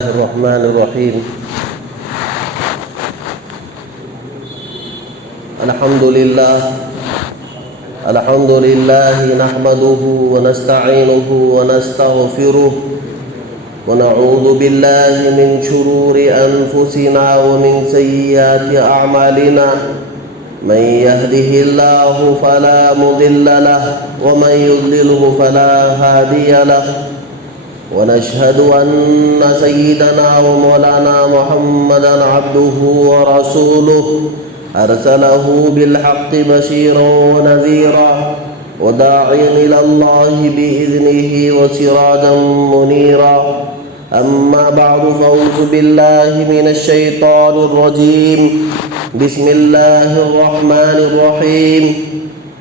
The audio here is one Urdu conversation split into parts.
الرحمن الرحيم. الحمد لله نحمده ونستعينه ونستغفره ونعوذ بالله من شرور أنفسنا ومن سيئات أعمالنا. من يهده الله فلا مضل له ومن يضلله فلا هادي له. ونشهد أن سيدنا ومولانا محمدا عبده ورسوله أرسله بالحق بشيرا ونذيرا وداعيا إلى الله بإذنه وسراجا منيرا. أما بعد فأعوذ بالله من الشيطان الرجيم. بسم الله الرحمن الرحيم.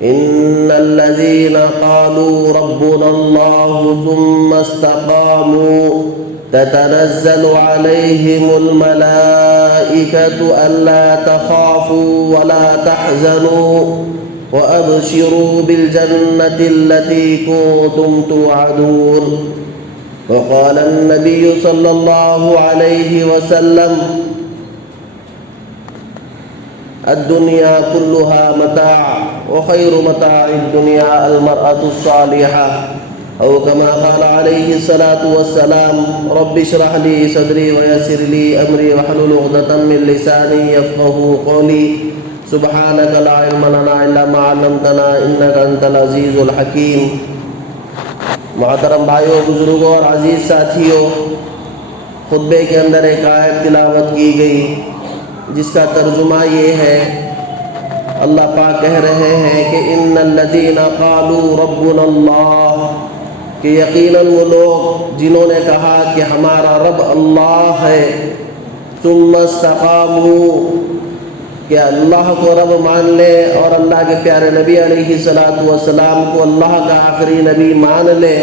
إن الذين قالوا ربنا الله ثم استقاموا تتنزل عليهم الملائكة ألا تخافوا ولا تحزنوا وأبشروا بالجنة التي كنتم توعدون. وقال النبي صلى الله عليه وسلم: الدنيا كلها متاع وخير متاع الدنيا المرأة الصالحة، أو كما قال عليه الصلاة والسلام: رب اشرح لي صدري ويسر لي أمري واحلل عقدة من لساني يفقهوا قولي. سبحانك لا علم لنا إلا ما علمتنا إنك أنت العزيز الحكيم. محترم بھائیوں، بزرگوں اور عزیز ساتھیوں، خطبے کے اندر ایک آیت تلاوت کی گئی جس کا ترجمہ یہ ہے، اللہ پاک کہہ رہے ہیں کہ ان الذین قالوا ربنا اللہ، کہ یقیناً وہ لوگ جنہوں نے کہا کہ ہمارا رب اللہ ہے، ثم استقاموا، کہ اللہ کو رب مان لے اور اللہ کے پیارے نبی علیہ السلام کو اللہ کا آخری نبی مان لے،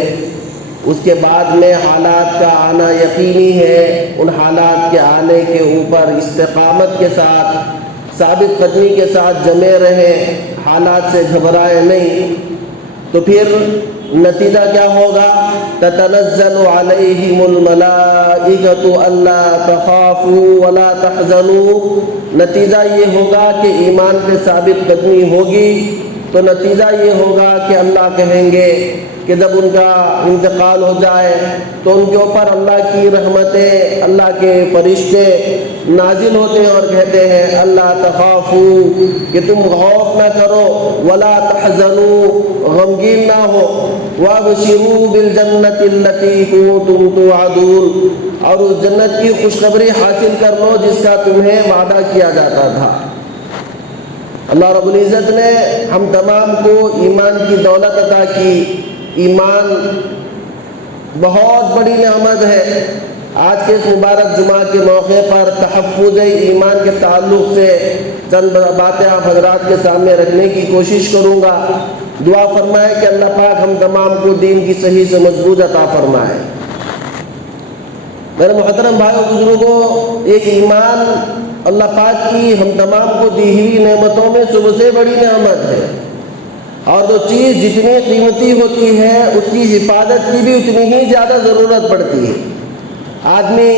اس کے بعد میں حالات کا آنا یقینی ہے، ان حالات کے آنے کے اوپر استقامت کے ساتھ، ثابت قدمی کے ساتھ جمے رہیں، حالات سے گھبرائے نہیں، تو پھر نتیجہ کیا ہوگا؟ تتنزل علیہم الملائکۃ الا تخافوا ولا تحزنوا. نتیجہ یہ ہوگا کہ ایمان پہ ثابت قدمی ہوگی، تو نتیجہ یہ ہوگا کہ اللہ کہیں گے کہ جب ان کا انتقال ہو جائے تو ان کے اوپر اللہ کی رحمتیں، اللہ کے فرشتے نازل ہوتے ہیں اور کہتے ہیں: اللہ تخافوا، کہ تم خوف نہ کرو، ولا تحزنوا، غمگین نہ ہو، وابشروا بالجنۃ التی کنتم توعدون، اور اس جنت کی خوشخبری حاصل کر لو جس کا تمہیں وعدہ کیا جاتا تھا. اللہ رب العزت نے ہم تمام کو ایمان کی دولت عطا کی. ایمان بہت بڑی نعمت ہے. آج کے اس مبارک جمعہ کے موقع پر تحفظ ایمان کے تعلق سے چند باتیں آپ حضرات کے سامنے رکھنے کی کوشش کروں گا. دعا فرمائے کہ اللہ پاک ہم تمام کو دین کی صحیح سے مضبوط عطا فرمائے. میرے محترم بھائیو بزرگوں، ایک ایمان اللہ پاک کی ہم تمام کو دی ہوئی نعمتوں میں سب سے بڑی نعمت ہے، اور جو چیز جتنی قیمتی ہوتی ہے اس کی حفاظت کی بھی اتنی ہی زیادہ ضرورت پڑتی ہے. آدمی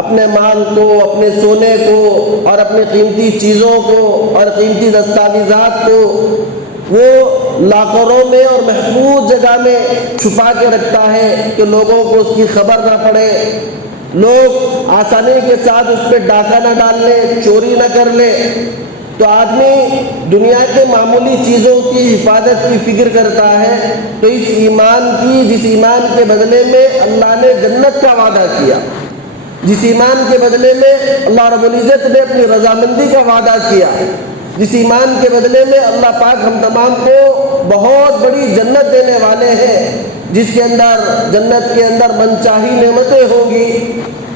اپنے مال کو، اپنے سونے کو اور اپنے قیمتی چیزوں کو اور قیمتی دستاویزات کو وہ لاکروں میں اور محفوظ جگہ میں چھپا کے رکھتا ہے کہ لوگوں کو اس کی خبر نہ پڑے، لوگ آسانی کے ساتھ اس پہ ڈاکہ نہ ڈال لیں، چوری نہ کر لیں. تو آدمی دنیا کے معمولی چیزوں کی حفاظت کی فکر کرتا ہے، تو اس ایمان کی، جس ایمان کے بدلے میں اللہ نے جنت کا وعدہ کیا، جس ایمان کے بدلے میں اللہ رب العزت نے اپنی رضامندی کا وعدہ کیا، جس ایمان کے بدلے میں اللہ پاک ہم تمام کو بہت بڑی جنت دینے والے ہیں، جس کے اندر، جنت کے اندر من چاہی نعمتیں ہوں گی،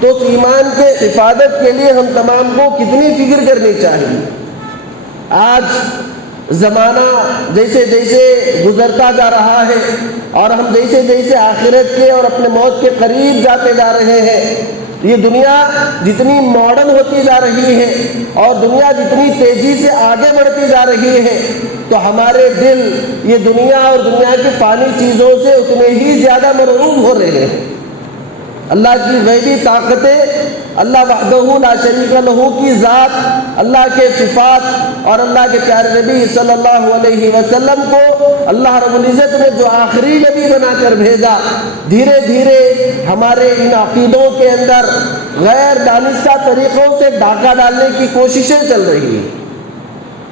تو اس ایمان کے حفاظت کے لیے ہم تمام کو کتنی فکر کرنی چاہیے. آج زمانہ جیسے جیسے گزرتا جا رہا ہے اور ہم جیسے جیسے آخرت کے اور اپنے موت کے قریب جاتے جا رہے ہیں، یہ دنیا جتنی ماڈرن ہوتی جا رہی ہے اور دنیا جتنی تیزی سے آگے بڑھتی جا رہی ہے، تو ہمارے دل یہ دنیا اور دنیا کی فانی چیزوں سے اتنے ہی زیادہ مرعوب ہو رہے ہیں. اللہ کی غیبی طاقتیں، اللہ وحدہ لا شریک لہ کی ذات، اللہ کے صفات اور اللہ کے پیارے نبی صلی اللہ علیہ وسلم کو اللہ رب العزت نے جو آخری نبی بنا کر بھیجا، دھیرے دھیرے ہمارے ان عقیدوں کے اندر غیر دانستہ طریقوں سے ڈاکہ ڈالنے کی کوششیں چل رہی ہیں۔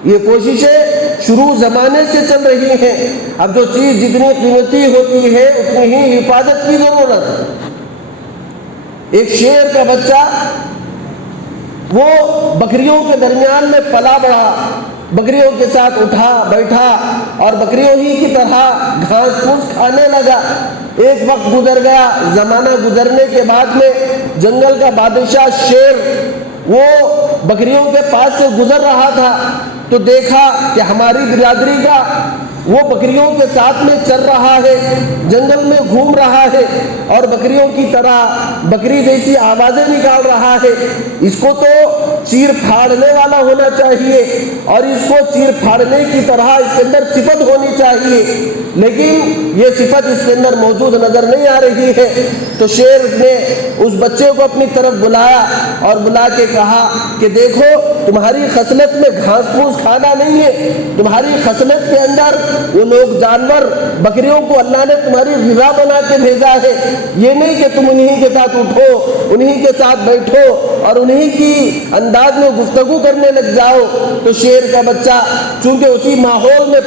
یہ کوششیں شروع زمانے سے چل رہی ہیں۔ اب جو چیز جتنی قیمتی ہوتی ہے اتنی ہی حفاظت کی ضرورت ہے۔ ایک شیر کا بچہ وہ بکریوں کے درمیان میں پلا بڑھا، بکریوں کے ساتھ اٹھا بیٹھا اور بکریوں ہی کی طرح گھاس پھوس کھانے لگا۔ ایک وقت گزر گیا، زمانہ گزرنے کے بعد میں جنگل کا بادشاہ شیر وہ بکریوں کے پاس سے گزر رہا تھا تو دیکھا کہ ہماری برادری کا وہ بکریوں کے ساتھ میں چل رہا ہے، جنگل میں گھوم رہا ہے اور بکریوں کی طرح بکری جیسی آوازیں نکال رہا ہے۔ اس کو تو چیر پھاڑنے والا ہونا چاہیے اور اس کو چیر پھاڑنے کی طرح اس کے اندر صفت ہونی چاہیے، لیکن یہ صفت اس کے اندر موجود نظر نہیں آ رہی ہے۔ تو شیر نے اس بچے کو اپنی طرف بلایا اور بلا کے کہا کہ دیکھو، تمہاری خصلت میں گھاس پھوس کھانا نہیں ہے، تمہاری خصلت کے اندر وہ لوگ جانور بکریوں کو اللہ نے تمہاری غذا بنا کے بھیجا ہے۔ یہ نہیں کہ تم انہی کے ساتھ اٹھو، انہی کے ساتھ بیٹھو اور انہی کی انداز میں گفتگو کرنے لگ جاؤ۔ تو شیر کا بچہ چونکہ اسی ماحول میں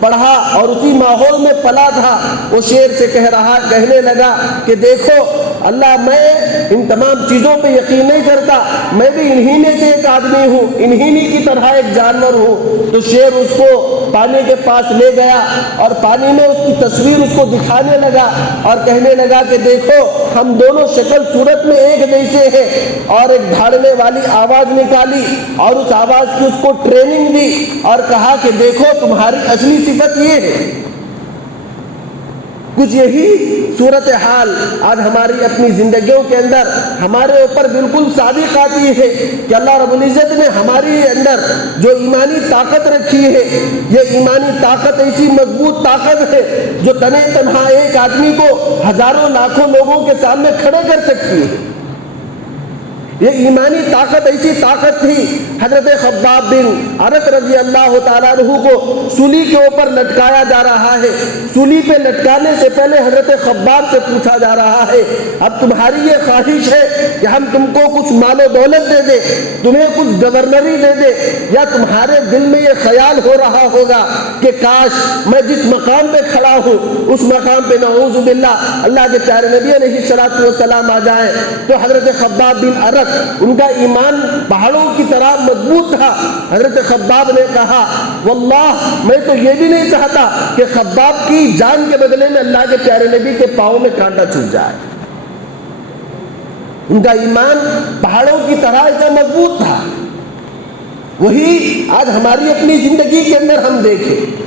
پڑھا اور اسی ماحول میں پلا تھا، وہ شیر سے کہنے لگا کہ دیکھو اللہ، میں ان تمام چیزوں پہ یقین نہیں کرتا، میں بھی انہی میں سے ایک آدمی ہوں، انہی کی طرح ایک جانور ہوں۔ تو شیر اس کو پانی کے پاس لے گیا اور پانی میں اس کی تصویر اس کو دکھانے لگا اور کہنے لگا کہ دیکھو، ہم دونوں شکل صورت میں ایک جیسے ہیں، اور ایک دھاڑنے والی آواز نکالی اور اس آواز کی اس کو ٹریننگ دی اور کہا کہ دیکھو، تمہاری اصلی صفت یہ ہے۔ کچھ یہی صورتحال آج ہماری اپنی زندگیوں کے اندر ہمارے اوپر بالکل صادق آتی ہے کہ اللہ رب العزت نے ہماری اندر جو ایمانی طاقت رکھی ہے، یہ ایمانی طاقت ایسی مضبوط طاقت ہے جو تنے تنہا ایک آدمی کو ہزاروں لاکھوں لوگوں کے سامنے کھڑے کر سکتی ہے۔ یہ ایمانی طاقت ایسی طاقت تھی، حضرت خباب بن ارت رضی اللہ تعالیٰ عنہ کو سولی کے اوپر لٹکایا جا رہا ہے۔ سولی پہ لٹکانے سے پہلے حضرت خباب سے پوچھا جا رہا ہے، اب تمہاری یہ خواہش ہے کہ ہم تم کو کچھ مال و دولت دے دیں، تمہیں کچھ گورنری دے دیں، یا تمہارے دل میں یہ خیال ہو رہا ہوگا کہ کاش میں جس مقام پہ کھڑا ہوں اس مقام پہ نعوذ باللہ اللہ کے پیارے نبی علیہ الصلوۃ والسلام آ جائیں۔ تو حضرت خباب بن ارت، ان کا ایمان پہاڑوں کی طرح مضبوط تھا۔ حضرت خباب نے کہا واللہ، میں تو یہ بھی نہیں چاہتا کہ خباب کی جان کے بدلے میں اللہ کے پیارے نبی کے پاؤں میں کانٹا چبھ جائے۔ ان کا ایمان پہاڑوں کی طرح ایسا مضبوط تھا۔ وہی آج ہماری اپنی زندگی کے اندر ہم دیکھیں،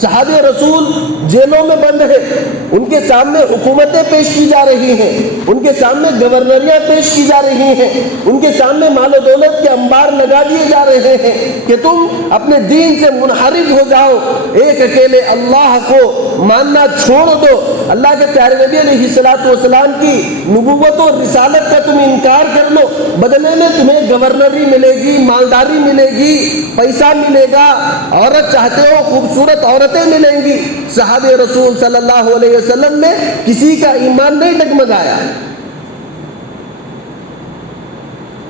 صحابہ رسول جیلوں میں بند ہیں، ان کے سامنے حکومتیں پیش کی جا رہی ہیں، ان کے سامنے گورنریاں پیش کی جا رہی ہیں، ان کے سامنے مال و دولت کے انبار لگا دیے جا رہے ہیں کہ تم اپنے دین سے منحرف ہو جاؤ، ایک اکیلے اللہ کو ماننا چھوڑ دو، اللہ کے پیارے نبی علیہ الصلوۃ والسلام کی نبوت اور رسالت کا تم انکار کر لو، بدلے میں تمہیں گورنری ملے گی، مالداری ملے گی، پیسہ ملے گا، عورت چاہتے ہو خوبصورت عورتیں ملیں گی۔ صحابہ رسول صلی اللہ علیہ وسلم میں کسی کا ایمان نہیں ڈگمگایا،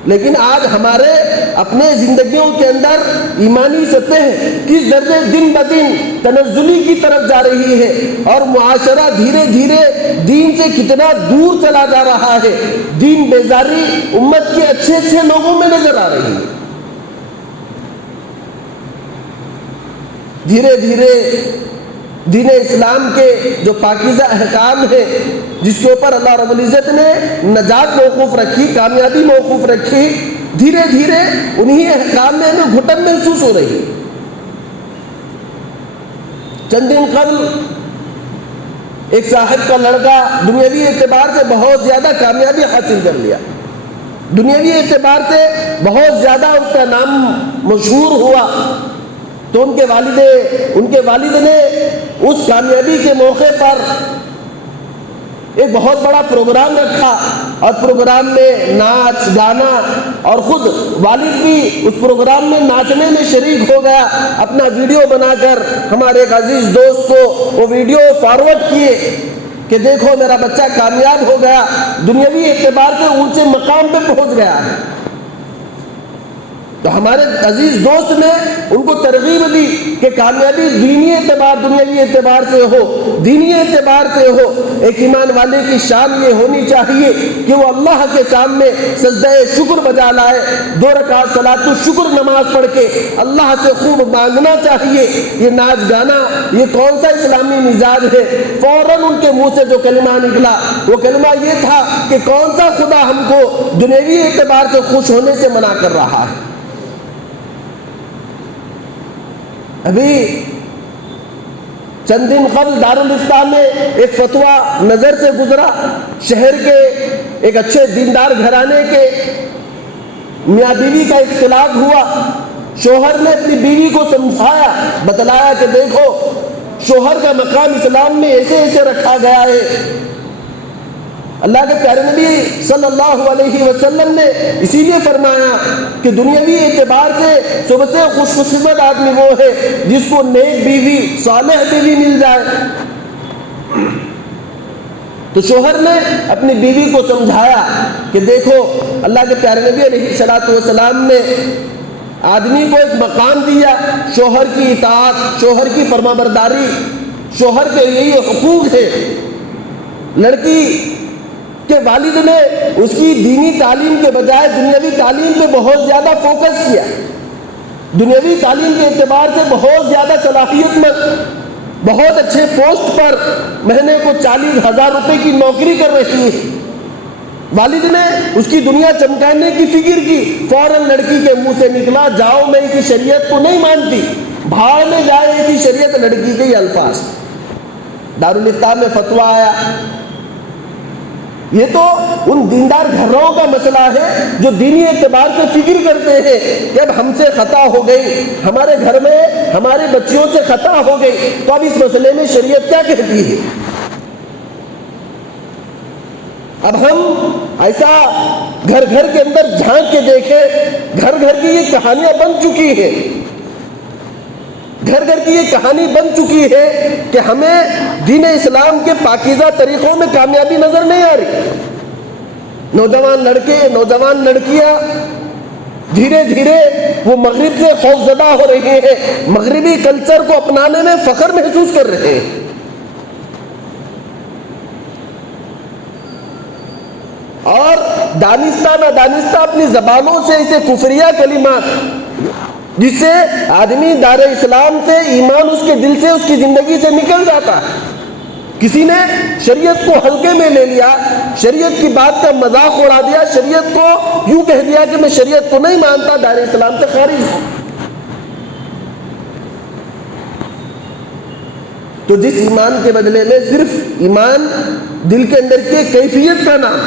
لیکن آج ہمارے اپنے زندگیوں کے اندر ایمانی سطح کس درجے دن بدن تنزلی کی طرف جا رہی ہے اور معاشرہ دھیرے دھیرے دین سے کتنا دور چلا جا رہا ہے۔ دین بیزاری امت کے اچھے اچھے لوگوں میں نظر آ رہی ہے۔ دھیرے دھیرے دین اسلام کے جو پاکیزہ احکام ہے، جس کے اوپر اللہ رب العزت نے نجات موقوف رکھی، کامیابی موقوف رکھی، دھیرے دھیرے انہی احکام میں ہمیں گھٹن محسوس ہو رہی ہے۔ چند دن قبل ایک صاحب کا لڑکا دنیاوی اعتبار سے بہت زیادہ کامیابی حاصل کر لیا، دنیاوی اعتبار سے بہت زیادہ اس کا نام مشہور ہوا، تو ان کے والد نے اس کامیابی کے موقع پر ایک بہت بڑا پروگرام رکھا اور پروگرام میں ناچ گانا، اور خود والد بھی اس پروگرام میں ناچنے میں شریک ہو گیا، اپنا ویڈیو بنا کر ہمارے ایک عزیز دوست کو وہ ویڈیو فارورڈ کیے کہ دیکھو میرا بچہ کامیاب ہو گیا، دنیاوی اعتبار سے اونچے مقام پہ پہنچ گیا ہے۔ تو ہمارے عزیز دوست نے ان کو ترغیب دی کہ کامیابی دینی اعتبار دنیاوی اعتبار سے ہو، دینی اعتبار سے ہو۔ ایک ایمان والے کی شان یہ ہونی چاہیے کہ وہ اللہ کے سامنے سجدہ شکر بجا لائے، 2 رکعت صلاۃ الشکر نماز پڑھ کے اللہ سے خوب مانگنا چاہیے۔ یہ ناچ گانا یہ کون سا اسلامی مزاج ہے؟ فوراً ان کے منہ سے جو کلمہ نکلا وہ کلمہ یہ تھا کہ کون سا خدا ہم کو دنیاوی اعتبار سے خوش ہونے سے منع کر رہا ہے۔ ابھی چند دن قبل دارالافتاء میں ایک فتویٰ نظر سے گزرا، شہر کے ایک اچھے دیندار گھرانے کے میاں بیوی کا اختلاف ہوا۔ شوہر نے اپنی بیوی کو سمجھایا، بتلایا کہ دیکھو شوہر کا مقام اسلام میں ایسے ایسے رکھا گیا ہے۔ اللہ کے پیارے نبی صلی اللہ علیہ وسلم نے اسی لیے فرمایا کہ دنیاوی اعتبار سے سب سے خوش قسمت آدمی وہ ہے جس کو نیک بیوی، صالح بیوی مل جائے۔ تو شوہر نے اپنی بیوی کو سمجھایا کہ دیکھو اللہ کے پیارے نبی علیہ الصلوۃ والسلام نے آدمی کو ایک مقام دیا، شوہر کی اطاعت، شوہر کی فرمانبرداری، شوہر کے یہی حقوق ہے۔ لڑکی کہ والد نے اس کی دینی تعلیم کے بجائے دنیاوی تعلیم پہ بہت زیادہ فوکس کیا، دنیاوی تعلیم کے اعتبار سے بہت زیادہ صلاحیت مند، بہت اچھے پوسٹ پر مہینے کو 40,000 روپے کی نوکری کر رہی ہے۔ والد نے اس کی دنیا چمکانے کی فکر کی، فوراً لڑکی کے منہ سے نکلا جاؤ میں اسی شریعت کو نہیں مانتی، بھاڑ میں جائے اسی شریعت، لڑکی کے الفاظ۔ دارالافتاء میں فتویٰ آیا۔ یہ تو ان دیندار گھروں کا مسئلہ ہے جو دینی اعتبار سے فکر کرتے ہیں کہ اب ہم سے خطا ہو گئی، ہمارے گھر میں ہمارے بچیوں سے خطا ہو گئی، تو اب اس مسئلے میں شریعت کیا کہتی ہے۔ اب ہم ایسا گھر گھر کے اندر جھانک کے دیکھیں، گھر گھر کی یہ کہانیاں بن چکی ہیں، گھر گھر کی یہ کہانی بن چکی ہے کہ ہمیں دین اسلام کے پاکیزہ طریقوں میں کامیابی نظر نہیں آ رہی۔ نوجوان لڑکے، نوجوان لڑکیاں دھیرے دھیرے وہ مغرب سے خوف زدہ ہو رہے ہیں، مغربی کلچر کو اپنانے میں فخر محسوس کر رہے ہیں۔ اور دانستہ نہ دانستہ اپنی زبانوں سے اسے کفریہ کلمات جس سے آدمی دار اسلام سے ایمان اس کے دل سے، اس کی زندگی سے نکل جاتا ہے۔ کسی نے شریعت کو ہلکے میں لے لیا، شریعت کی بات کا مذاق اڑا دیا، شریعت کو یوں کہہ دیا کہ میں شریعت کو نہیں مانتا، دار اسلام سے خارج ہوں۔ تو جس ایمان کے بدلے میں صرف ایمان دل کے اندر کی کیفیت کا نام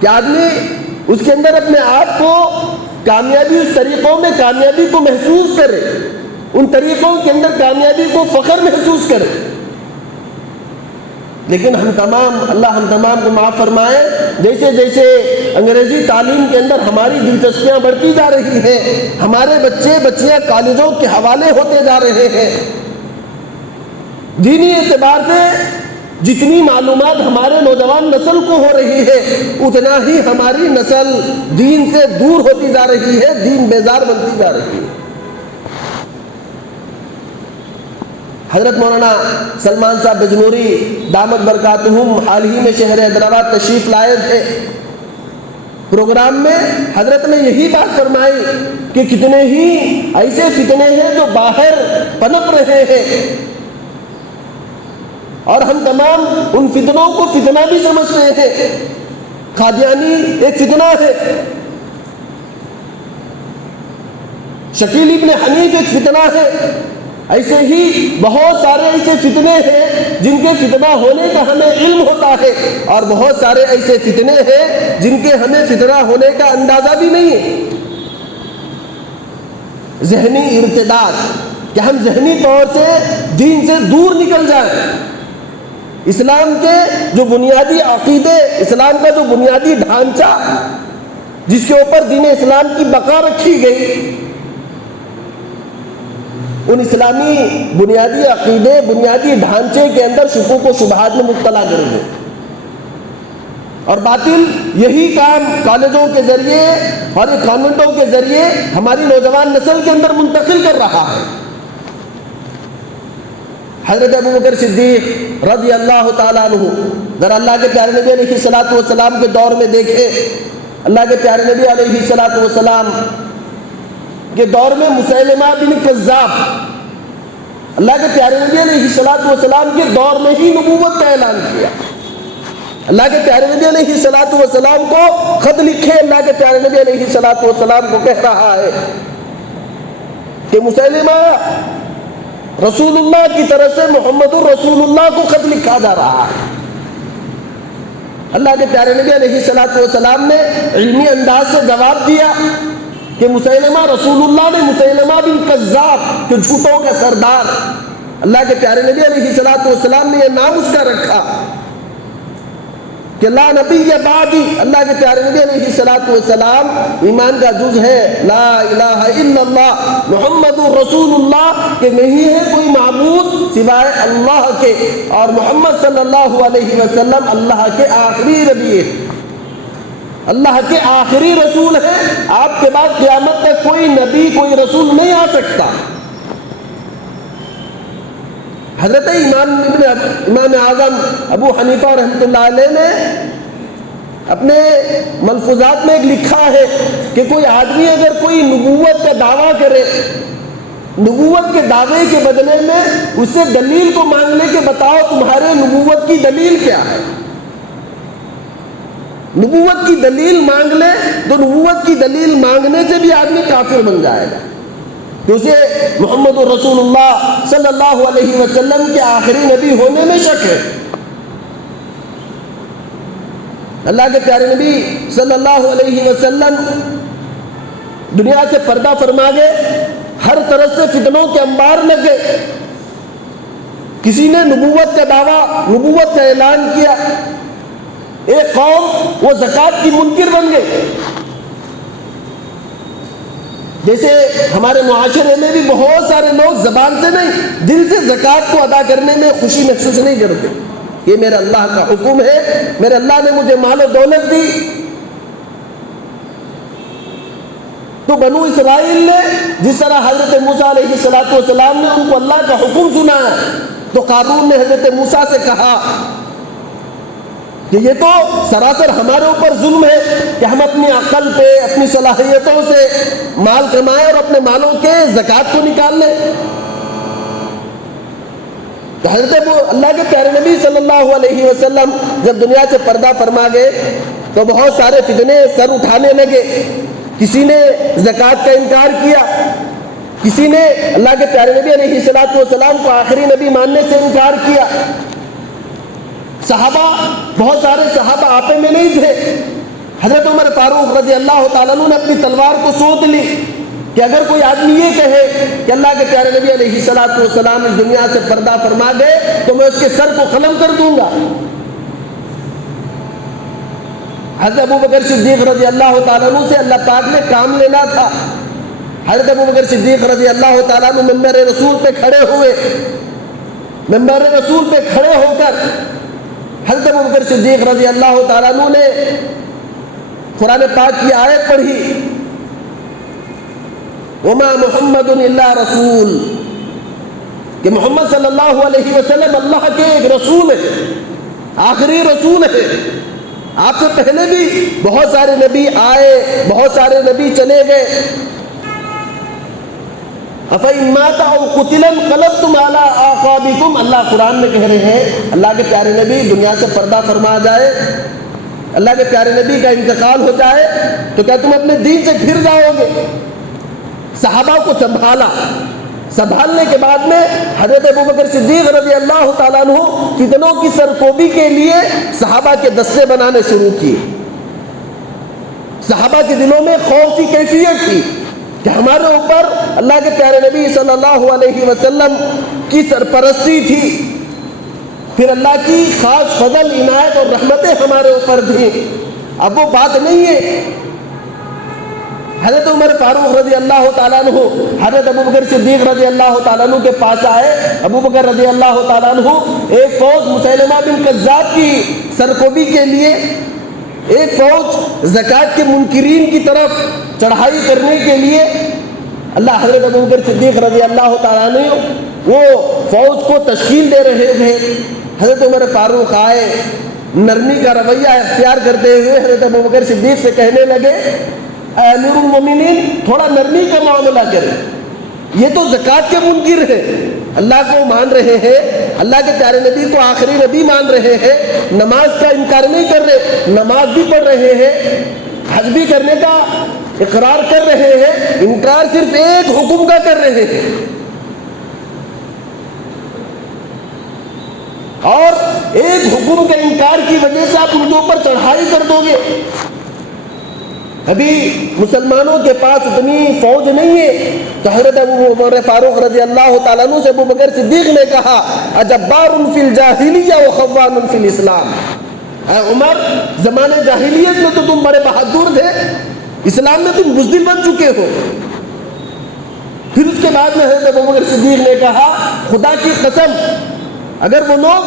کہ آدمی اس کے اندر اپنے آپ کو کامیابی، اس طریقوں میں کامیابی کو محسوس کرے، ان طریقوں کے اندر کامیابی کو فخر محسوس کرے۔ لیکن ہم تمام، اللہ ہم تمام کو معاف فرمائے، جیسے جیسے انگریزی تعلیم کے اندر ہماری دلچسپیاں بڑھتی جا رہی ہیں، ہمارے بچے بچیاں کالجوں کے حوالے ہوتے جا رہے ہیں، دینی اعتبار سے جتنی معلومات ہمارے نوجوان نسل کو ہو رہی ہے اتنا ہی ہماری نسل دین سے دور ہوتی جا رہی ہے، دین بیزار بنتی جا رہی ہے۔ حضرت مولانا سلمان صاحب بجنوری دامت برکاتہم حال ہی میں شہر حیدرآباد تشریف لائے تھے۔ پروگرام میں حضرت نے یہی بات فرمائی کہ کتنے ہی ایسے فتنے ہیں جو باہر پنپ رہے ہیں، اور ہم تمام ان فتنوں کو فتنہ بھی سمجھتے ہیں۔ قادیانی ایک فتنہ ہے، شکیل ابن حنیف ایک فتنہ ہے، ایسے ہی بہت سارے ایسے فتنے ہیں جن کے فتنہ ہونے کا ہمیں علم ہوتا ہے، اور بہت سارے ایسے فتنے ہیں جن کے ہمیں فتنہ ہونے کا اندازہ بھی نہیں ہے۔ ذہنی ارتداد کہ ہم ذہنی طور سے دین سے دور نکل جائیں، اسلام کے جو بنیادی عقیدے، اسلام کا جو بنیادی ڈھانچہ جس کے اوپر دین اسلام کی بقا رکھی گئی، ان اسلامی بنیادی عقیدے، بنیادی ڈھانچے کے اندر شکوک و شبہات میں مبتلا کر دے، اور باطل یہی کام کالجوں کے ذریعے اور کانوینٹوں کے ذریعے ہماری نوجوان نسل کے اندر منتقل کر رہا ہے۔ حضرت ابوبکر صدیق رضی اللہ تعالیٰ عنہ، ذرا اللہ کے پیارے نبی علیہ الصلوۃ والسلام کے دور میں دیکھے، اللہ کے پیارے نبی علیہ الصلوۃ والسلام کے دور میں مسیلمہ بن کذاب، اللہ کے پیارے نبی علیہ الصلوۃ والسلام کے دور میں ہی نبوت کا اعلان کیا۔ اللہ کے پیارے نبی علیہ الصلوۃ والسلام کو خط لکھے، اللہ کے پیارے نبی علیہ الصلوۃ والسلام کو کہہ رہا ہے کہ مسیلمہ رسول اللہ کی طرف سے محمد الرسول اللہ کو خط لکھا جا رہا ہے۔ اللہ کے پیارے نبی علیہ الصلوۃ والسلام نے علمی انداز سے جواب دیا کہ مسیلمہ رسول اللہ نے، مسیلمہ بن کذاب جو جھوٹوں کا سردار، اللہ کے پیارے نبی علیہ الصلوۃ والسلام نے یہ نام اس کا رکھا کہ لا نبی بعدی، اللہ کے پیارے نبی علیہ الصلوۃ والسلام ایمان کا جز ہے لا الہ الا اللہ محمد رسول اللہ، کہ نہیں ہے کوئی معبود سوائے اللہ کے، اور محمد صلی اللہ علیہ وسلم اللہ کے آخری نبی ہے، اللہ کے آخری رسول ہے، آپ کے بعد قیامت تک کوئی نبی، کوئی رسول نہیں آ سکتا۔ حضرت امام اعظم ابو حنیفہ رحمۃ اللہ علیہ نے اپنے ملفوظات میں ایک لکھا ہے کہ کوئی آدمی اگر کوئی نبوت کا دعویٰ کرے، نبوت کے دعوے کے بدلے میں اس سے دلیل کو مانگ لے کہ بتاؤ تمہارے نبوت کی دلیل کیا ہے، نبوت کی دلیل مانگ لے تو نبوت کی دلیل مانگنے سے بھی آدمی کافر بن جائے گا، کہ اسے محمد رسول اللہ صلی اللہ علیہ وسلم کے آخری نبی ہونے میں شک ہے۔ اللہ کے پیارے نبی صلی اللہ علیہ وسلم دنیا سے پردہ فرما گئے، ہر طرف سے فتنوں کے انبار لگے، کسی نے نبوت کا دعویٰ، نبوت کا اعلان کیا، ایک قوم وہ زکوٰۃ کی منکر بن گئی۔ جیسے ہمارے معاشرے میں بھی بہت سارے لوگ زبان سے نہیں، دل سے زکوٰۃ کو ادا کرنے میں خوشی محسوس نہیں کرتے، یہ میرا اللہ کا حکم ہے، میرے اللہ نے مجھے مال و دولت دی۔ تو بنو اسرائیل نے جس طرح حضرت موسیٰ علیہ السلام نے ان کو اللہ کا حکم سنایا، تو قارون نے حضرت موسیٰ سے کہا کہ یہ تو سراسر ہمارے اوپر ظلم ہے کہ ہم اپنی عقل پہ، اپنی صلاحیتوں سے مال کمائیں اور اپنے مالوں کے زکوٰۃ کو نکال لیں۔ تو حضرت اللہ کے پیارے نبی صلی اللہ علیہ وسلم جب دنیا سے پردہ فرما گئے تو بہت سارے فتنے سر اٹھانے لگے، کسی نے زکوٰۃ کا انکار کیا، کسی نے اللہ کے پیارے نبی علیہ الصلوۃ والسلام کو آخری نبی ماننے سے انکار کیا۔ صحابہ، بہت سارے صحابہ آپے میں نہیں تھے، حضرت عمر فاروق رضی اللہ تعالیٰ عنہ نے اپنی تلوار کو سونت لی کہ اگر کوئی آدمی یہ کہے کہ اللہ کے پیارے نبی علیہ الصلوۃ والسلام اس دنیا سے پردہ فرما گئے تو میں اس کے سر کو قلم کر دوں گا۔ حضرت ابوبکر صدیق رضی اللہ تعالیٰ عنہ سے اللہ پاک نے کام لینا تھا۔ حضرت ابوبکر صدیق رضی اللہ تعالیٰ عنہ منبر رسول پہ کھڑے ہوئے، منبر رسول پہ کھڑے ہو کر حضرت ابوبکر صدیق رضی اللہ تعالیٰ عنہ نے قرآن پاک کی آیت پڑھی، وما محمد الا رسول، کہ محمد صلی اللہ علیہ وسلم اللہ کے ایک رسول ہے، آخری رسول ہے۔ آپ سے پہلے بھی بہت سارے نبی آئے، بہت سارے نبی چلے گئے۔ أَفَإِن مَاتَ أَوْ قُتِلَ انقلبتم عَلَىٰ أَعْقَابِكُمْ، اللہ قرآن میں کہہ رہے ہیں اللہ کے پیارے نبی دنیا سے پردہ فرما جائے، اللہ کے پیارے نبی کا انتقال ہو جائے تو کیا تم اپنے دین سے پھر جاؤ گے؟ صحابہ کو سنبھالا، سنبھالنے کے بعد میں حضرت ابوبکر صدیق رضی اللہ تعالیٰ عنہ فتنوں کی سرکوبی کے لیے صحابہ کے دستے بنانے شروع کیے۔ صحابہ کے دلوں میں خوف کی کیفیت تھی کہ ہمارے اوپر اللہ کے پیارے نبی صلی اللہ علیہ وسلم کی سرپرستی تھی، پھر اللہ کی خاص فضل عنایت اور رحمتیں ہمارے اوپر تھیں. اب وہ بات نہیں ہے. حضرت عمر فاروق رضی اللہ تعالیٰ عنہ حضرت ابو بکر صدیق رضی اللہ تعالیٰ عنہ کے پاس آئے. ابو بکر رضی اللہ تعالیٰ عنہ ایک فوج مسیلمہ بن کذاب کی سرکوبی کے لیے ایک فوج زکوٰۃ کے منکرین کی طرف چڑھائی کرنے کے لیے اللہ حضرت ابو بکر صدیق رضی اللہ تعالیٰ عنہ وہ فوج کو تشکیل دے رہے تھے. حضرت عمر فاروق آئے, نرمی کا رویہ اختیار کرتے ہوئے حضرت ابو بکر صدیق سے کہنے لگے امیر المومنین تھوڑا نرمی کا معاملہ کریں, یہ تو زکوٰۃ کے منکر ہیں, اللہ کو مان رہے ہیں, اللہ کے پیارے نبی کو آخری نبی مان رہے ہیں, نماز کا انکار نہیں کر رہے, نماز بھی پڑھ رہے ہیں, حج بھی کرنے کا اقرار کر رہے ہیں, انکار صرف ایک حکم کا کر رہے ہیں اور ایک حکم کے انکار کی وجہ سے آپ ان کے اوپر چڑھائی کر دو گے. ابھی مسلمانوں کے پاس اتنی فوج نہیں ہے. تو حضرت ابو عمر فاروق رضی اللہ تعالیٰ عنہ سے ابو بکر صدیق نے کہا اجبار فی الجاہلیہ وخوان فی الاسلام. اے عمر, زمانے جاہلیت میں تو تم بڑے بہادر تھے, اسلام میں تم بزدل بن چکے ہو. پھر اس کے بعد میں حضرت ابو بکر صدیق نے کہا خدا کی قسم اگر وہ لوگ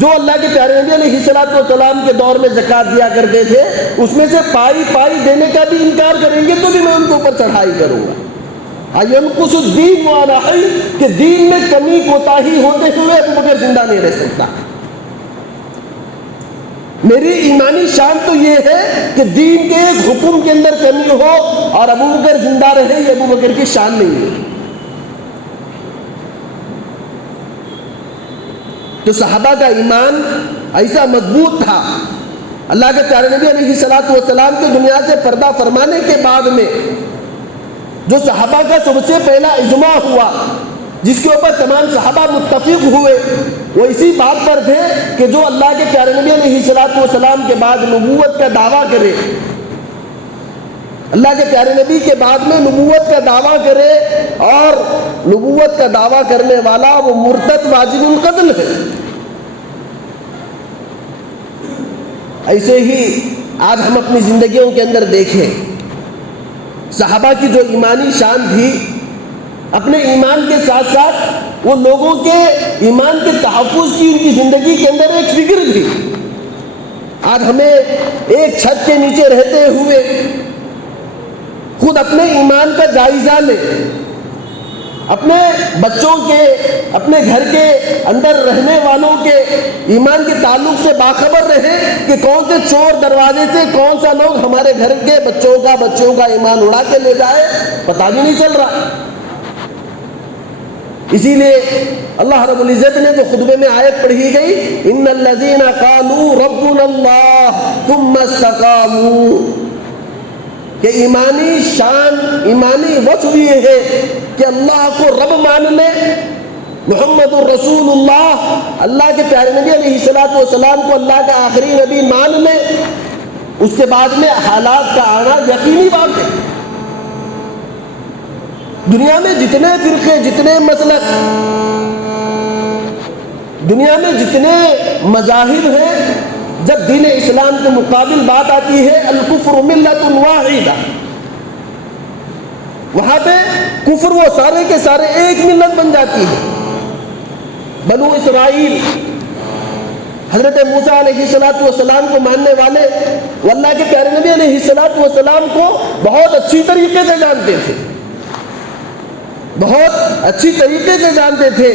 جو اللہ کے پیارے نبی علیہ السلام کے دور میں زکوٰۃ دیا کرتے تھے اس میں سے پائی پائی دینے کا بھی انکار کریں گے تو بھی میں ان کے اوپر چڑھائی کروں گا. اینقص الدین وانا حی, کہ دین میں کمی کوتاہی ہوتے ہوئے ابو بکر زندہ نہیں رہ سکتا. میری ایمانی شان تو یہ ہے کہ دین کے ایک حکم کے اندر کمی ہو اور ابو بکر زندہ رہے, یہ ابو بکر کی شان نہیں ہے. تو صحابہ کا ایمان ایسا مضبوط تھا. اللہ کے پیارے نبی علیہ السلام کے دنیا سے پردہ فرمانے کے بعد میں جو صحابہ کا سب سے پہلا اجماع ہوا جس کے اوپر تمام صحابہ متفق ہوئے وہ اسی بات پر تھے کہ جو اللہ کے پیارے نبی علیہ السلام کے بعد نبوت کا دعویٰ کرے, اللہ کے پیارے نبی کے بعد میں نبوت کا دعویٰ کرے اور نبوت کا دعویٰ کرنے والا وہ مرتد واجب القتل ہے. ایسے ہی آج ہم اپنی زندگیوں کے اندر دیکھیں صحابہ کی جو ایمانی شان تھی, اپنے ایمان کے ساتھ ساتھ وہ لوگوں کے ایمان کے تحفظ کی ان کی زندگی کے اندر ایک فکر تھی. آج ہمیں ایک چھت کے نیچے رہتے ہوئے خود اپنے ایمان کا جائزہ لیں, اپنے بچوں کے, اپنے گھر کے اندر رہنے والوں کے ایمان کے تعلق سے باخبر رہیں کہ کون سے چور دروازے سے کون سا لوگ ہمارے گھر کے بچوں کا ایمان اڑا کے لے جائے پتہ بھی نہیں چل رہا. اسی لیے اللہ رب العزت نے جو خطبے میں آیت پڑھی گئی ان الذین قالوا ربنا اللہ ثم استقاموا, کہ ایمانی شان, ایمانی وصف یہ ہے کہ اللہ کو رب مان لے, محمد الرسول اللہ کے پیارے نبی علیہ السلام کو اللہ کا آخری نبی مان لے, اس کے بعد میں حالات کا آنا یقینی بات ہے. دنیا میں جتنے فرقے, جتنے مسلک, دنیا میں جتنے مذاہب ہیں, جب دین اسلام کے مقابل بات آتی ہے الکفر ملت واحدہ, وہاں پہ کفر وہ سارے کے سارے ایک ملت بن جاتی ہے. بنو اسرائیل حضرت موسیٰ علیہ السلام کو ماننے والے وہ اللہ کے پیارے نبی علیہ السلام کو بہت اچھی طریقے سے جانتے تھے, بہت اچھی طریقے سے جانتے تھے.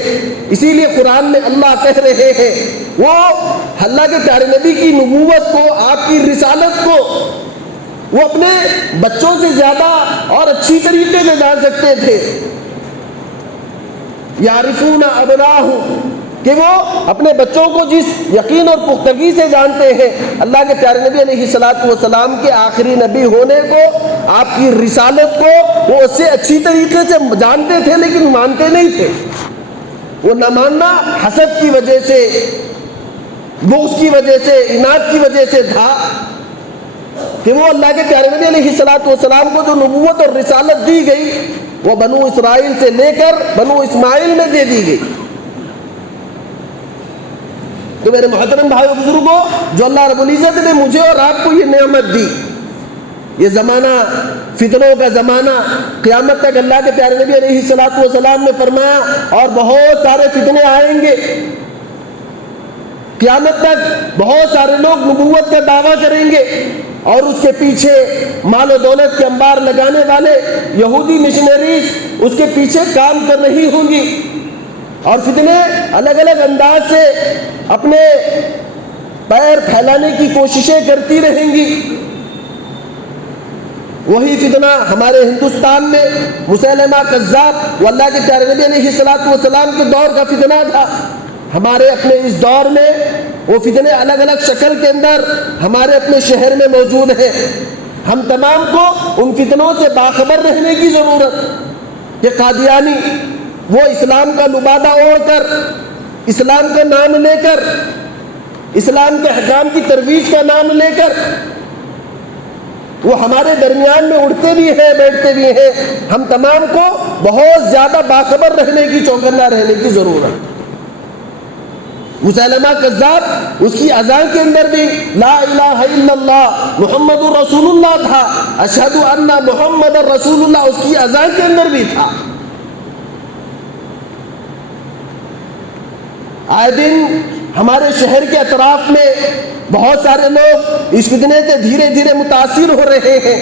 اسی لیے قرآن میں اللہ کہہ رہے ہیں وہ اللہ کے پیارے نبی کی نبوت کو, آپ کی رسالت کو وہ اپنے بچوں سے زیادہ اور اچھی طریقے سے جان سکتے تھے. یعرفون ابناءہم, کہ وہ اپنے بچوں کو جس یقین اور پختگی سے جانتے ہیں اللہ کے پیارے نبی علیہ السلام کے آخری نبی ہونے کو, آپ کی رسالت کو وہ اس سے اچھی طریقے سے جانتے تھے لیکن مانتے نہیں تھے. وہ نہ ماننا حسد کی وجہ سے, بغض کی وجہ سے, عناد کی وجہ سے تھا کہ وہ اللہ کے پیارے نبی علیہ السلام کو جو نبوت اور رسالت دی گئی وہ بنو اسرائیل سے لے کر بنو اسماعیل میں دے دی گئی. تو میرے محترم بھائیو بزرگوں، جو اللہ رب العزت نے مجھے اور آپ کو یہ نعمت دی، یہ زمانہ فتنوں کا زمانہ، قیامت تک اللہ کے پیارے نبی علیہ الصلوۃ والسلام نے فرمایا اور بہت سارے فتنے آئیں گے، قیامت تک بہت سارے لوگ نبوت کا دعویٰ کریں گے اور اس کے پیچھے مال و دولت کے انبار لگانے والے یہودی مشنریز اس کے پیچھے کام کر رہی ہوں گی، اور فتنے الگ الگ انداز سے اپنے پیر پھیلانے کی کوششیں کرتی رہیں گی۔ وہی فتنہ ہمارے ہندوستان میں مسیلمہ کذاب وہ اللہ کے پیارے نبی علیہ الصلوۃ والسلام کے دور کا فتنہ تھا۔ ہمارے اپنے اس دور میں وہ فتنے الگ الگ شکل کے اندر ہمارے اپنے شہر میں موجود ہیں۔ ہم تمام کو ان فتنوں سے باخبر رہنے کی ضرورت کہ قادیانی وہ اسلام کا لبادہ اوڑھ کر، اسلام کا نام لے کر، اسلام کے احکام کی ترویج کا نام لے کر وہ ہمارے درمیان میں اڑتے بھی ہیں، بیٹھتے بھی ہیں۔ ہم تمام کو بہت زیادہ باخبر رہنے کی، چوکنا رہنے کی ضرورت۔ مسیلمہ کذاب اس کی اذان کے اندر بھی لا الہ الا اللہ محمد الرسول اللہ تھا، اشہد ان محمد الرسول اللہ اس کی اذان کے اندر بھی تھا۔ آئے دن ہمارے شہر کے اطراف میں بہت سارے لوگ اس فتنے سے دھیرے دھیرے متاثر ہو رہے ہیں۔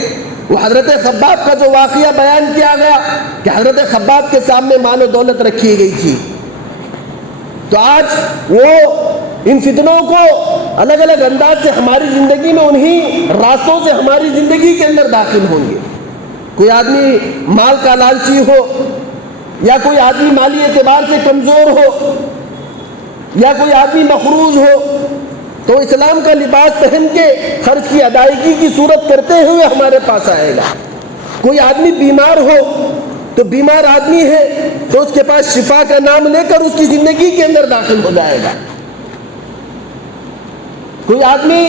وہ حضرت خباب کا جو واقعہ بیان کیا گیا کہ حضرت خباب کے سامنے مال و دولت رکھی گئی تھی، تو آج وہ ان فتنوں کو الگ الگ انداز سے ہماری زندگی میں انہی راستوں سے ہماری زندگی کے اندر داخل ہوں گے۔ کوئی آدمی مال کا لالچی ہو، یا کوئی آدمی مالی اعتبار سے کمزور ہو، یا کوئی آدمی مقروض ہو، تو اسلام کا لباس پہن کے خرچ کی ادائیگی کی صورت کرتے ہوئے ہمارے پاس آئے گا۔ کوئی آدمی بیمار ہو تو بیمار آدمی ہے تو اس کے پاس شفا کا نام لے کر اس کی زندگی کے اندر داخل ہو جائے گا۔ کوئی آدمی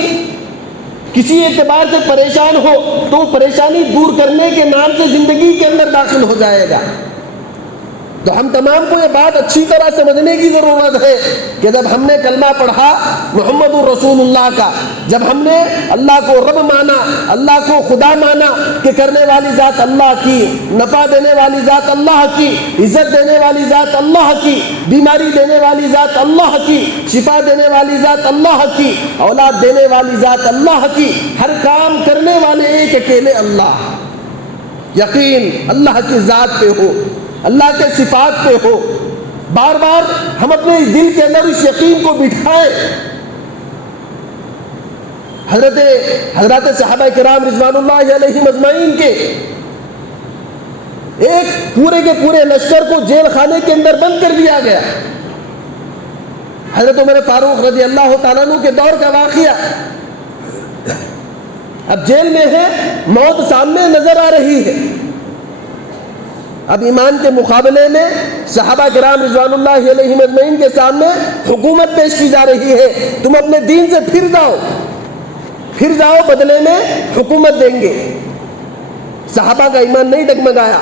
کسی اعتبار سے پریشان ہو تو وہ پریشانی دور کرنے کے نام سے زندگی کے اندر داخل ہو جائے گا۔ تو ہم تمام کو یہ بات اچھی طرح سمجھنے کی ضرورت ہے کہ جب ہم نے کلمہ پڑھا محمد الرسول اللہ کا، جب ہم نے اللہ کو رب مانا، اللہ کو خدا مانا کہ کرنے والی ذات اللہ کی، نفع دینے والی ذات اللہ کی، عزت دینے والی ذات اللہ کی، بیماری دینے والی ذات اللہ کی، شفا دینے والی ذات اللہ کی، اولاد دینے والی ذات اللہ کی، ہر کام کرنے والے ایک اکیلے اللہ، یقین اللہ کی ذات پہ ہو، اللہ کے صفات پہ ہو، بار بار ہم اپنے دل کے اندر اس یقین کو بٹھائیں۔ حضرات صحابہ کرام رضوان اللہ علیہم اجمعین کے ایک پورے کے پورے لشکر کو جیل خانے کے اندر بند کر دیا گیا۔ حضرت عمر فاروق رضی اللہ تعالیٰ عنہ کے دور کا واقعہ، اب جیل میں ہے، موت سامنے نظر آ رہی ہے۔ اب ایمان کے مقابلے میں صحابہ کرام رضوان اللہ علیہم اجمعین کے سامنے حکومت پیش کی جا رہی ہے، تم اپنے دین سے پھر جاؤ بدلے میں حکومت دیں گے۔ صحابہ کا ایمان نہیں ڈگمگایا،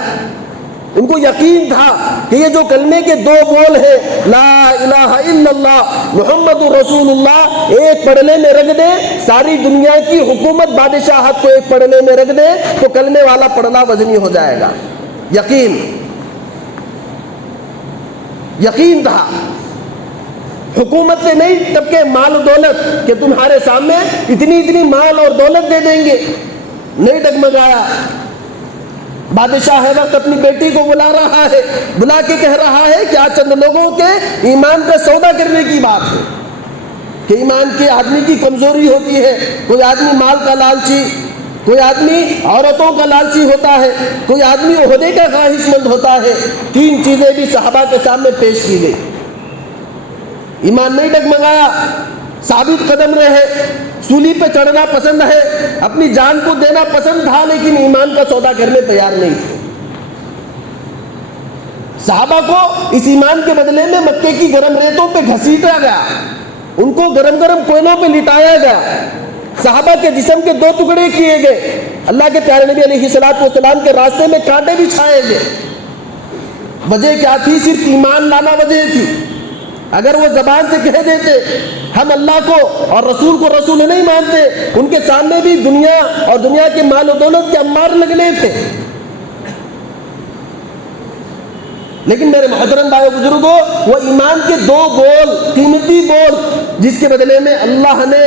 ان کو یقین تھا کہ یہ جو کلمے کے دو بول ہیں لا الہ الا اللہ محمد رسول اللہ، ایک پڑھنے میں رکھ دے ساری دنیا کی حکومت بادشاہت کو ایک پڑھنے میں رکھ دے تو کلمے والا پڑھنا وزنی ہو جائے گا۔ یقین تھا، حکومت سے نہیں تب کہ مال و دولت کہ تمہارے سامنے اتنی مال اور دولت دے دیں گے، نہیں ڈگمگایا۔ بادشاہ ہے وقت اپنی بیٹی کو بلا رہا ہے، بلا کے کہہ رہا ہے کہ آج چند لوگوں کے ایمان کا سودا کرنے کی بات ہے کہ ایمان کے آدمی کی کمزوری ہوتی ہے، کوئی آدمی مال کا لالچی، کوئی آدمی عورتوں کا لالچی ہوتا ہے، کوئی آدمی عہدے کا خواہش مند ہوتا ہے۔ تین چیزیں بھی صحابہ کے سامنے پیش کی گئی، ایمان نہیں ڈگمگایا، ثابت قدم رہے، سولی پہ چڑھنا پسند ہے، اپنی جان کو دینا پسند تھا، لیکن ایمان کا سودا کرنے تیار نہیں تھے۔ صحابہ کو اس ایمان کے بدلے میں مکے کی گرم ریتوں پہ گھسیٹا گیا، ان کو گرم گرم کوئلوں پہ لٹایا گیا، صحابہ کے جسم کے دو ٹکڑے کیے گئے، اللہ کے پیارے نبی علیہ الصلوۃ والسلام کے راستے میں کانٹے بچھائے گئے۔ وجہ کیا تھی؟ صرف ایمان لانا وجہ تھی۔ اگر وہ زبان سے کہہ دیتے ہم اللہ کو اور رسول کو رسول نہیں مانتے، ان کے سامنے بھی دنیا اور دنیا کے مال و دولت کے امار لگنے تھے۔ لیکن میرے محترم بھائیو بزرگوں، وہ ایمان کے دو بول، قیمتی بول، جس کے بدلے میں اللہ نے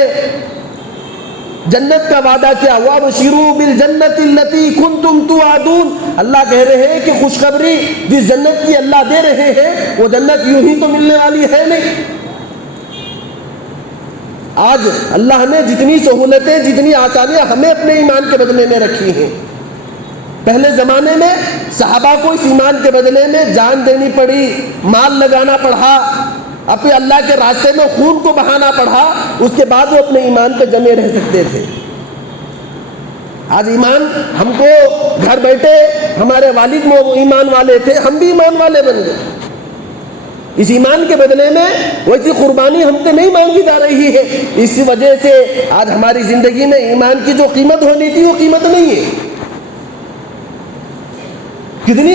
جنت کا وعدہ کیا، وَابْشِرُوا بِالْجَنَّةِ الَّتِي كُنْتُمْ تُوعَدُونَ، اللہ کہہ رہے ہیں کہ خوشخبری جس جنت کی اللہ دے رہے ہیں وہ جنت یوں ہی تو ملنے والی ہے نہیں۔ آج اللہ نے جتنی سہولتیں، جتنی آسانیاں ہمیں اپنے ایمان کے بدلے میں رکھی ہیں، پہلے زمانے میں صحابہ کو اس ایمان کے بدلے میں جان دینی پڑی، مال لگانا پڑا، اپنے اللہ کے راستے میں خون کو بہانا پڑا، اس کے بعد وہ اپنے ایمان پہ جمے رہ سکتے تھے۔ آج ایمان ہم کو گھر بیٹھے، ہمارے والد ایمان والے تھے، ہم بھی ایمان والے بن گئے۔ اس ایمان کے بدلے میں ویسی قربانی ہم سے نہیں مانگی جا رہی ہے، اسی وجہ سے آج ہماری زندگی میں ایمان کی جو قیمت ہونی تھی وہ قیمت نہیں ہے۔ کتنی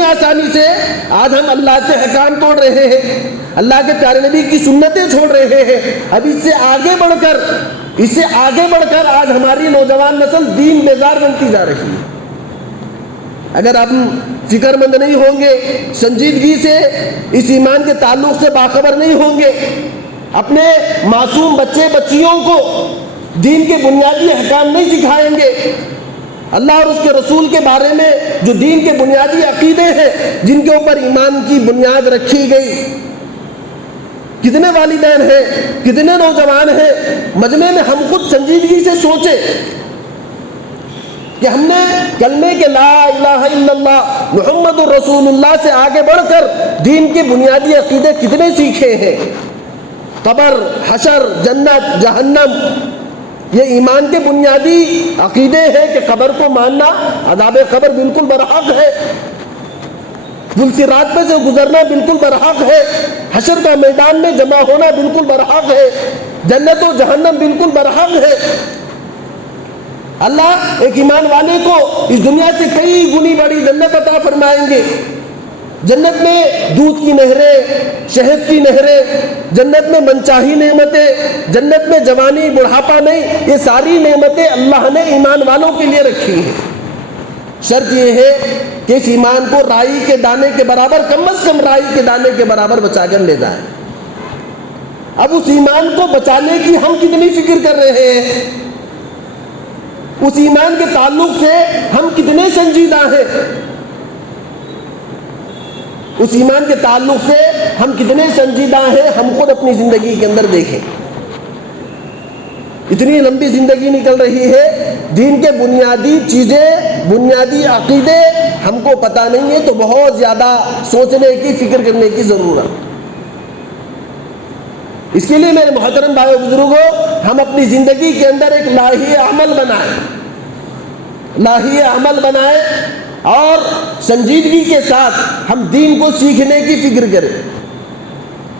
آسانی سے آج ہم اللہ کے احکام توڑ رہے ہیں، اللہ کے پیارے نبی کی سنتیں چھوڑ رہے ہیں۔ اب اس سے آگے بڑھ کر آج ہماری نوجوان نسل دین بیزار بنتی جا رہی ہے۔ اگر ہم فکر مند نہیں ہوں گے، سنجیدگی سے اس ایمان کے تعلق سے باخبر نہیں ہوں گے، اپنے معصوم بچے بچیوں کو دین کے بنیادی احکام نہیں سکھائیں گے، اللہ اور اس کے رسول کے بارے میں جو دین کے بنیادی عقیدے ہیں جن کے اوپر ایمان کی بنیاد رکھی گئی، کتنے والدین ہیں، کتنے نوجوان ہیں، مجمع میں ہم خود سنجیدگی سے سوچیں کہ ہم نے کلمے کے لا الہ الا اللہ محمد الرسول اللہ سے آگے بڑھ کر دین کے بنیادی عقیدے کتنے سیکھے ہیں۔ قبر، حشر، جنت، جہنم، یہ ایمان کے بنیادی عقیدے ہیں کہ قبر کو ماننا، عذاب قبر بالکل برحق ہے، پلصراط پہ سے گزرنا بالکل برحق ہے، حشر کا میدان میں جمع ہونا بالکل برحق ہے، جنت و جہنم بالکل برحق ہے۔ اللہ ایک ایمان والے کو اس دنیا سے کئی گنی بڑی جنت عطا فرمائیں گے۔ جنت میں دودھ کی نہریں، شہد کی نہریں، جنت میں منچاہی نعمتیں، جنت میں جوانی بڑھاپا نہیں، یہ ساری نعمتیں اللہ نے ایمان والوں کے لیے رکھی ہیں۔ شرط یہ ہے کہ اس ایمان کو رائی کے دانے کے برابر، کم از کم رائی کے دانے کے برابر بچا کر لے جائے۔ اب اس ایمان کو بچانے کی ہم کتنی فکر کر رہے ہیں، اس ایمان کے تعلق سے ہم کتنے سنجیدہ ہیں، اس ایمان کے تعلق سے ہم کتنے سنجیدہ ہیں، ہم خود اپنی زندگی کے اندر دیکھیں۔ اتنی لمبی زندگی نکل رہی ہے، دین کے بنیادی چیزیں، بنیادی عقیدے ہم کو پتہ نہیں ہے، تو بہت زیادہ سوچنے کی، فکر کرنے کی ضرورت۔ اس کے لیے میرے محترم بھائیو بزرگوں، ہم اپنی زندگی کے اندر ایک لاہی عمل بنائیں اور سنجیدگی کے ساتھ ہم دین کو سیکھنے کی فکر کریں۔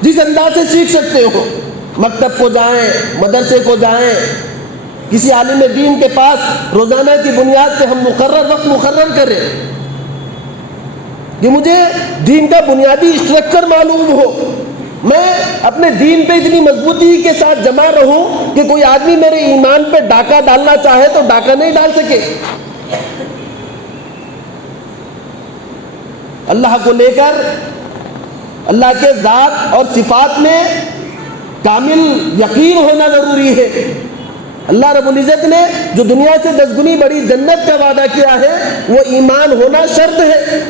جس انداز سے سیکھ سکتے ہو، مکتب کو جائیں، مدرسے کو جائیں، کسی عالم دین کے پاس روزانہ کی بنیاد پہ ہم وقت مقرر کریں کہ مجھے دین کا بنیادی اسٹرکچر معلوم ہو، میں اپنے دین پہ اتنی مضبوطی کے ساتھ جمع رہوں کہ کوئی آدمی میرے ایمان پہ ڈاکہ ڈالنا چاہے تو ڈاکہ نہیں ڈال سکے۔ اللہ کو لے کر، اللہ کے ذات اور صفات میں کامل یقین ہونا ضروری ہے۔ اللہ رب العزت نے جو دنیا سے 10 گنی بڑی جنت کا وعدہ کیا ہے، وہ ایمان ہونا شرط ہے۔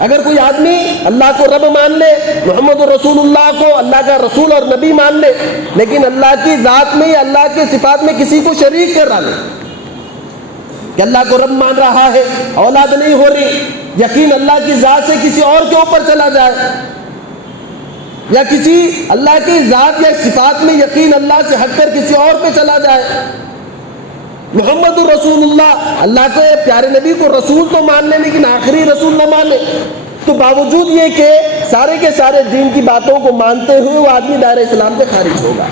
اگر کوئی آدمی اللہ کو رب مان لے، محمد رسول اللہ کو اللہ کا رسول اور نبی مان لے، لیکن اللہ کی ذات میں یا اللہ کی صفات میں کسی کو شریک کر ڈالے، کہ اللہ کو رب مان رہا ہے، اولاد نہیں ہو رہی، یقین اللہ کی ذات سے کسی اور کے اوپر چلا جائے، یا کسی اللہ کی ذات یا صفات میں یقین اللہ سے ہٹ کر کسی اور پہ چلا جائے، محمد الرسول اللہ کے پیارے نبی کو رسول تو مان لے لیکن آخری رسول نہ مانے، تو باوجود یہ کہ سارے کے سارے دین کی باتوں کو مانتے ہوئے وہ آدمی دائرہ اسلام سے خارج ہوگا۔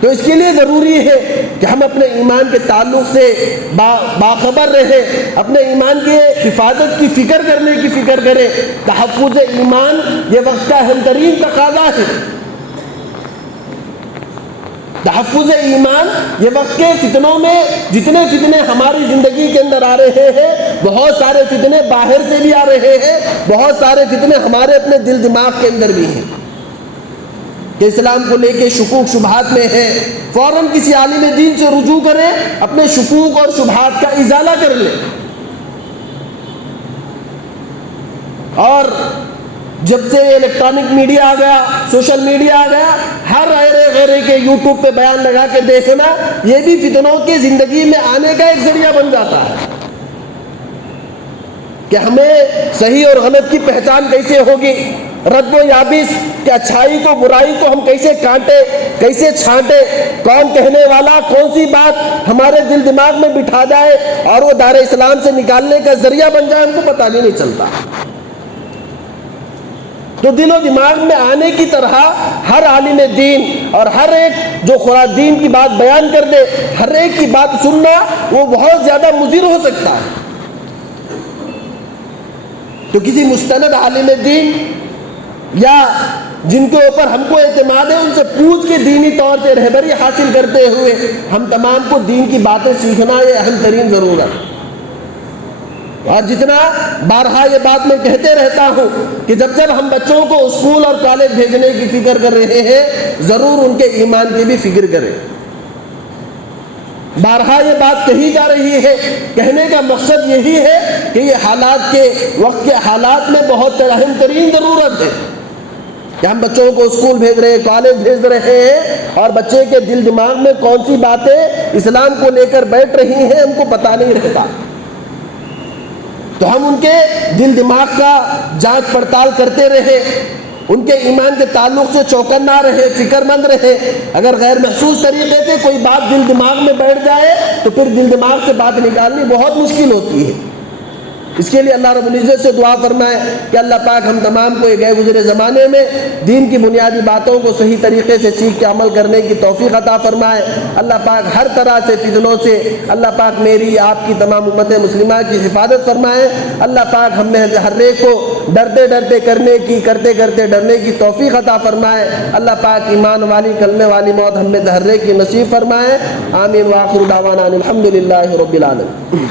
تو اس کے لیے ضروری ہے کہ ہم اپنے ایمان کے تعلق سے باخبر رہیں، اپنے ایمان کی حفاظت کی فکر کرنے کی فکر کریں۔ تحفظ ایمان یہ وقت کا اہم ترین تقاضا ہے۔ تحفظ ایمان یہ وقت کے فتنوں میں جتنے فتنے ہماری زندگی کے اندر آ رہے ہیں، بہت سارے فتنے باہر سے بھی آ رہے ہیں، بہت سارے فتنے ہمارے اپنے دل دماغ کے اندر بھی ہیں کہ اسلام کو لے کے شکوک شبہات میں ہے۔ فوراً کسی عالم دین سے رجوع کریں، اپنے شکوک اور شبہات کا ازالہ کر لیں۔ اور جب سے الیکٹرانک میڈیا آ گیا، سوشل میڈیا آ گیا، ہر غیرے کے یوٹیوب پہ بیان لگا کے دیکھنا، یہ بھی فتنوں کی زندگی میں آنے کا ایک ذریعہ بن جاتا ہے کہ ہمیں صحیح اور غلط کی پہچان کیسے ہوگی، رد و یابس کہ اچھائی کو برائی کو ہم کیسے کاٹے، کیسے چھانٹے، کون کہنے والا کون سی بات ہمارے دل دماغ میں بٹھا جائے اور وہ دار اسلام سے نکالنے کا ذریعہ بن جائے، ہم کو پتہ بھی نہیں چلتا۔ تو دل و دماغ میں آنے کی طرح ہر عالم دین اور ہر ایک جو قرآن دین کی بات بیان کر دے، ہر ایک کی بات سننا وہ بہت زیادہ مضر ہو سکتا ہے۔ تو کسی مستند عالم دین یا جن کے اوپر ہم کو اعتماد ہے، ان سے پوچھ کے دینی طور سے رہبری حاصل کرتے ہوئے ہم تمام کو دین کی باتیں سیکھنا یہ اہم ترین ضرورت۔ اور جتنا بارہا یہ بات میں کہتے رہتا ہوں کہ جب ہم بچوں کو اسکول اور کالج بھیجنے کی فکر کر رہے ہیں، ضرور ان کے ایمان کی بھی فکر کریں۔ بارہا یہ بات کہی جا رہی ہے، کہنے کا مقصد یہی ہے کہ یہ حالات کے وقت کے حالات میں بہت اہم ترین ضرورت ہے کہ ہم بچوں کو اسکول بھیج رہے ہیں، کالج بھیج رہے ہیں، اور بچے کے دل دماغ میں کون سی باتیں اسلام کو لے کر بیٹھ رہی ہیں ہم کو پتہ نہیں رہتا۔ تو ہم ان کے دل دماغ کا جانچ پڑتال کرتے رہے، ان کے ایمان کے تعلق سے چوکنا رہے، فکر مند رہے۔ اگر غیر محسوس طریقے سے کوئی بات دل دماغ میں بیٹھ جائے تو پھر دل دماغ سے بات نکالنی بہت مشکل ہوتی ہے۔ اس کے لیے اللہ رب العزت سے دعا فرمائے کہ اللہ پاک ہم تمام کو گئے گزرے زمانے میں دین کی بنیادی باتوں کو صحیح طریقے سے سیکھ کے عمل کرنے کی توفیق عطا فرمائے۔ اللہ پاک ہر طرح سے فتنوں سے اللہ پاک میری آپ کی تمام امت مسلمہ کی حفاظت فرمائے۔ اللہ پاک ہم میں ہر ایک کو ڈرتے ڈرتے کرنے کی، کرتے کرتے ڈرنے کی توفیق عطا فرمائے۔ اللہ پاک ایمان والی کلمے والی موت ہم میں ہر ایک کی نصیب فرمائے۔ آمین وآخر دعوانا الحمدللہ رب العالمین۔